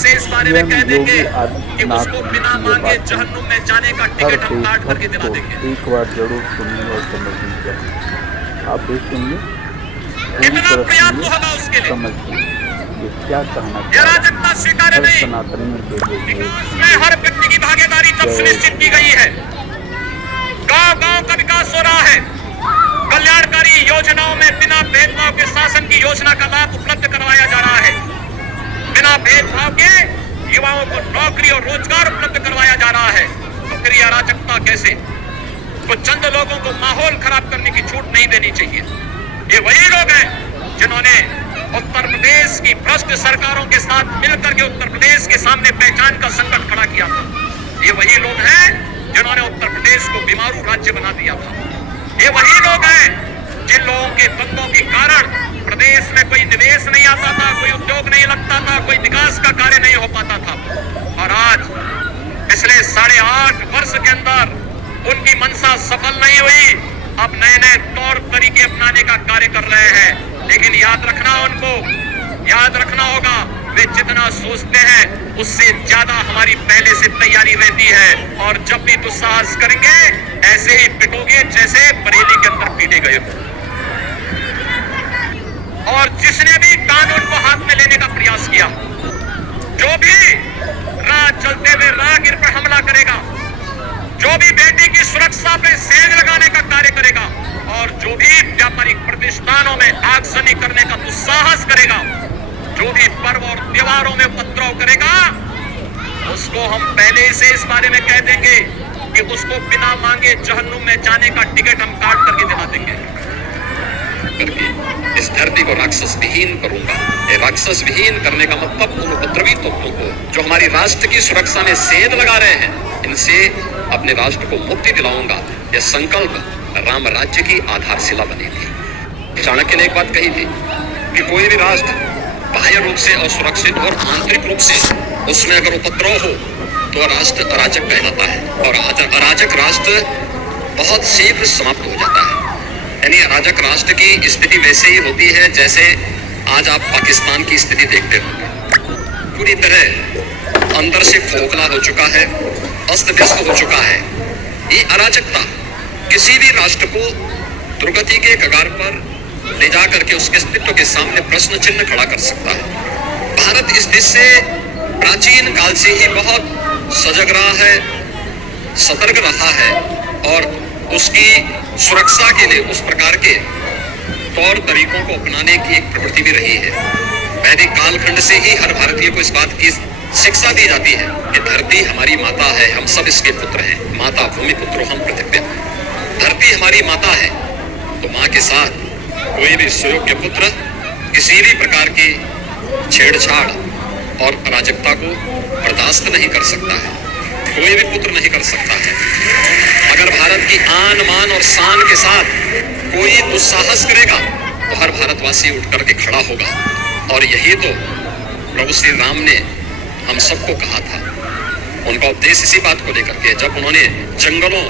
से इस बारे में कह देंगे योगी कि आदित्यनाथ उसको ने बिना ये मांगे बात जहन्नुम में जाने का हर टिकट हम काट करके देशभक्त दिला को देंगे। एक बार जरूर सुननी और समझनी चाहिए। आप भी सुनिए, पूरी कितना तरह पर्याप्त सुनिए, होगा उसके लिए। समझिए ये क्या कहना यह चाह रहे अराजकता हैं। स्वीकार्य हर नहीं। सनातनियों के लिए ये विकास में हर व्यक्ति की भागीदारी जब सुनिश्चित की गई है, गांव गांव का विकास हो रहा है, कल्याणकारी योजनाओं में बिना भेदभाव के शासन की योजना का लाभ उपलब्ध करवाया जा रहा है, बिना भेदभाव के युवाओं को नौकरी और रोजगार उपलब्ध करवाया जा रहा है, तो फिर यह अराजकता कैसे? तो चंद लोगों को माहौल खराब करने की छूट नहीं देनी चाहिए। ये वही लोग हैं जिन्होंने उत्तर प्रदेश की भ्रष्ट सरकारों के साथ मिलकर के उत्तर प्रदेश के सामने पहचान का संकट खड़ा किया था। ये वही लोग हैं जिन्होंने उत्तर प्रदेश को बीमारू राज्य बना दिया था। ये वही लोग हैं जिन लोगों के द्वंद्वों के कारण प्रदेश में कोई निवेश नहीं आता था, कोई उद्योग नहीं लगता था, कोई विकास का कार्य नहीं हो पाता था। और आज पिछले 8.5 वर्ष के अंदर उनकी मंशा सफल नहीं हुई। अब नए नए तौर तरीके अपनाने का कार्य कर रहे हैं, लेकिन याद रखना होगा वे जितना सोचते हैं उससे ज्यादा हमारी पहले से तैयारी रहती है। और जब भी दुस्साहस करेंगे ऐसे ही पिटोगे जैसे बरेली के अंदर पीटे गए हो। और जिसने भी कानून को हाथ में लेने का प्रयास किया, जो भी राह चलते हुए राहगीर पर हमला करेगा, जो भी बेटी की सुरक्षा पे सेंध लगाने का कार्य करेगा, और जो भी व्यापारिक प्रतिष्ठानों में आगजनी करने का दुस्साहस करेगा, जो भी पर्व और त्योहारों में उपद्रव करेगा, उसको हम पहले से इस बारे में कह देंगे कि उसको बिना मांगे जहन्नुम में जाने का टिकट हम काट करके दिला देंगे। करके इस धरती को राक्षस विहीन करूंगा। ये राक्षस विहीन करने का मतलब उन उपद्रवी तत्वों को जो हमारी राष्ट्र की सुरक्षा में सेंध लगा रहे हैं, इनसे अपने राष्ट्र को मुक्ति दिलाऊंगा। यह संकल्प राम राज्य की आधारशिला बनी थी। चाणक्य ने एक बात कही थी कि कोई भी राष्ट्र बाह्य रूप से असुरक्षित और आंतरिक रूप से उसमें अगर उपद्रव हो तो राष्ट्र अराजक कहलाता है, और अराजक राष्ट्र बहुत शीघ्र समाप्त हो जाता है। यानी अराजक राष्ट्र की स्थिति वैसे ही होती है जैसे आज आप पाकिस्तान की स्थिति देखते हो। पूरी तरह अंदर से खोखला हो चुका है, अस्त व्यस्त हो चुका है। ये अराजकता किसी भी राष्ट्र को दुर्गति के कगार पर ले जा करके उसके अस्तित्व के सामने प्रश्न चिन्ह खड़ा कर सकता है। भारत इस देश से प्राचीन काल से ही बहुत सजग रहा है, सतर्क रहा है, और उसकी सुरक्षा के लिए उस प्रकार के तौर तरीकों को अपनाने की एक प्रवृत्ति भी रही है। वैदिक कालखंड से ही हर भारतीय को इस बात की शिक्षा दी जाती है कि धरती हमारी माता है, हम सब इसके पुत्र हैं। माता भूमि पुत्रो हम पृथिव्या। धरती हमारी माता है, तो माँ के साथ कोई भी सुयोग्य पुत्र किसी भी प्रकार की छेड़छाड़ और अराजकता को बर्दाश्त नहीं कर सकता है। कोई भी पुत्र नहीं कर सकता है। अगर भारत की आन मान और शान के साथ कोई दुस्साहस करेगा तो हर भारतवासी उठ करके खड़ा होगा। और यही तो प्रभु श्री राम ने हम सबको कहा था। उनका उपदेश इसी बात को लेकर के, जब उन्होंने जंगलों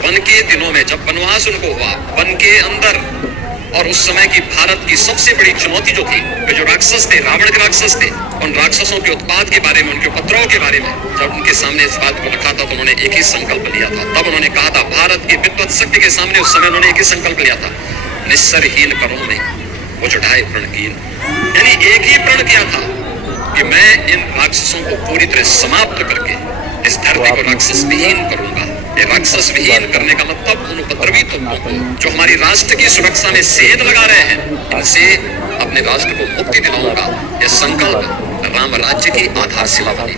वन के दिनों में जब वनवास उनको हुआ वन के अंदर, और उस समय की भारत की सबसे बड़ी चुनौती जो थी, जो राक्षस थे, रावण के राक्षस थे, उन राक्षसों के उत्पाद के बारे में, उनके उपद्रव के बारे में जब उनके सामने इस बात को रखा था तो उन्होंने एक ही संकल्प लिया था। तब उन्होंने कहा था, भारत की विद्वत शक्ति के सामने उस समय उन्होंने एक ही संकल्प लिया था, निस्सरहीन करो नहीं वो चढ़ाए प्रणकीन। यानी एक ही प्रण किया था कि मैं इन राक्षसों को पूरी तरह समाप्त करके इस धरती को राक्षस विहीन करूंगा। ये राक्षस विहीन करने का मतलब उन उपद्रवी तत्वों को जो हमारी राष्ट्र की सुरक्षा में सेंध लगा रहे हैं, इनसे अपने राष्ट्र को मुक्ति दिलाऊंगा। यह संकल्प राम राज्य की आधारशिला बनी।